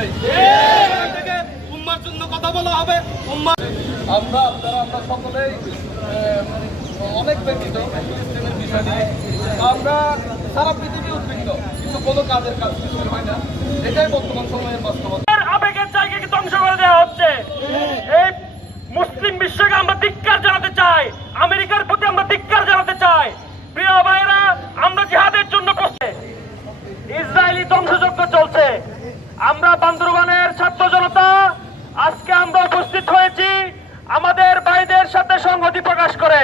নেই। থেকে উম্মার জন্য কথা বলা হবে। আমরা সকলেই অনেক ব্যতীত ফিলিস্তিনের বিষয় নিয়ে আমরা সারা পৃথিবী উদ্বিগ্ন, কিন্তু কোনো কাজের কাজ কিছু হয় না। এটাই বর্তমান সময়ের বাস্তবতা। আবেগের জায়গাকে ধ্বংস করে দেওয়া হচ্ছে। এই মুসলিম বিশ্বকে আমরা ধিক্কার জানাতে চাই, আমেরিকার প্রতি আমরা ধিক্কার জানাতে চাই। প্রিয় ভাইরা, আমরা জিহাদের জন্য প্রস্তুত। ইসরায়েলি ধ্বংসযজ্ঞ চলছে। আমরা বান্দরবানের ছাত্র জনতা আজকে আমরা উপস্থিত হয়েছি আমাদের ভাইদের সাথে সংহতি প্রকাশ করে।